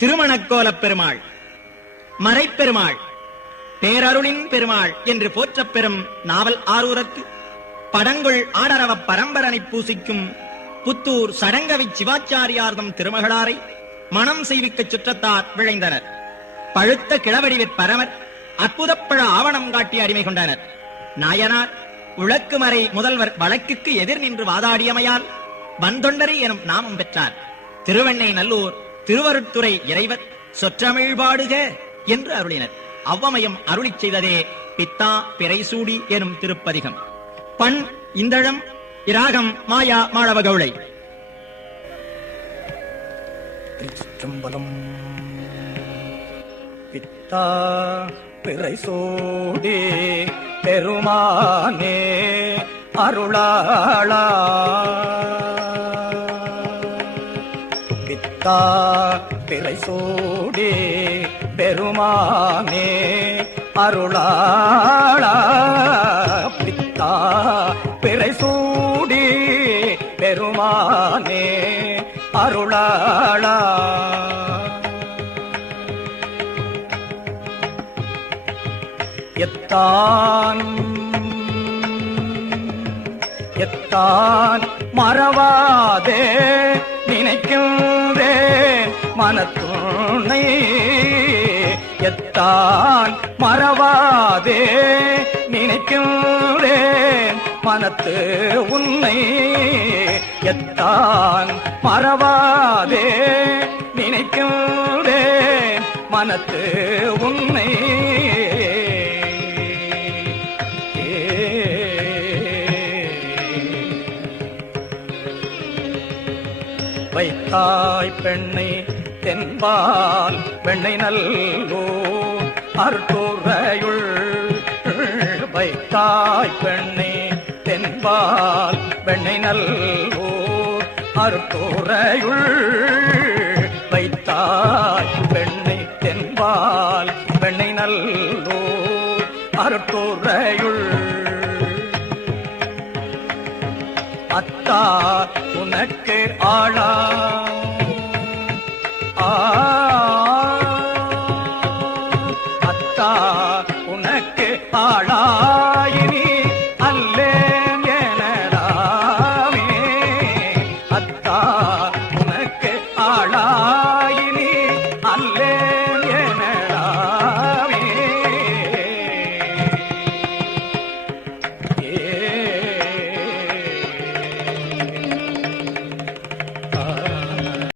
திருமணக்கோலப் பெருமாள், மறைப்பெருமாள், பேரருளின் பெருமாள் என்று போற்றப் பெறும் நாவல் ஆரூரத்து படங்குள் ஆடரவ பரம்பரனை பூசிக்கும் புத்தூர் சடங்கவி சிவாச்சாரியார்தம் திருமகளாரை மனம் செய்விக்கச் சுற்றத்தார் விளைந்தனர். பழுத்த கிழவடிவிற் பரமர் அற்புதப்பழ ஆவணம் காட்டி அடிமை கொண்டனர். நாயனார் உழக்குமறை முதல்வர் வழக்குக்கு எதிர் நின்று வாதாடியமையால் வந்தொண்டரை எனும் நாமம் பெற்றார். திருவெண்ணை நல்லூர் திருவருட்துறை இறைவர் சொற்றமிழ்பாடுக என்று அருளினர். அவ்வமயம் அருளிச் செய்ததே பித்தா பிறைசூடி எனும் திருப்பதிகம். பண் இந்தழம், இராகம் மாயா மாளவகவுளை. திருச்சிற்றம்பலம். பித்தா பிறைசூடி பெருமானே அருளாளா, பித்தா பிறைசூடி பெருமானே அருளாளா, பித்தா பிறைசூடி பெருமானே அருளாளா. எத்தான் எத்தான் மறவாதே நினைக்கின்றேன் மனத்துணை, எத்தான் மறவாதே நினைக்கின்றேன் மனத்து உன்னை, எத்தான் மறவாதே நினைக்கின்றேன் மனத்து உன்னை. வைத்தாய் பெண்ணை தென்பால் வெண்ணை நல்லூர் அருட்டுறையுள், வைத்தாய் பெண்ணை தென்பால் வெண்ணை நல்லூர் அருட்டுறையுள், வைத்தாய் பெண்ணை தென்பால் வெண்ணை நல்லூர் அருட்டுறையுள். அத்தா உனக்கு ஆளா அத்தா உனக்கு ஆளாயினி அல்லேன் எனலாமே, அத்தா உனக்கு ஆளா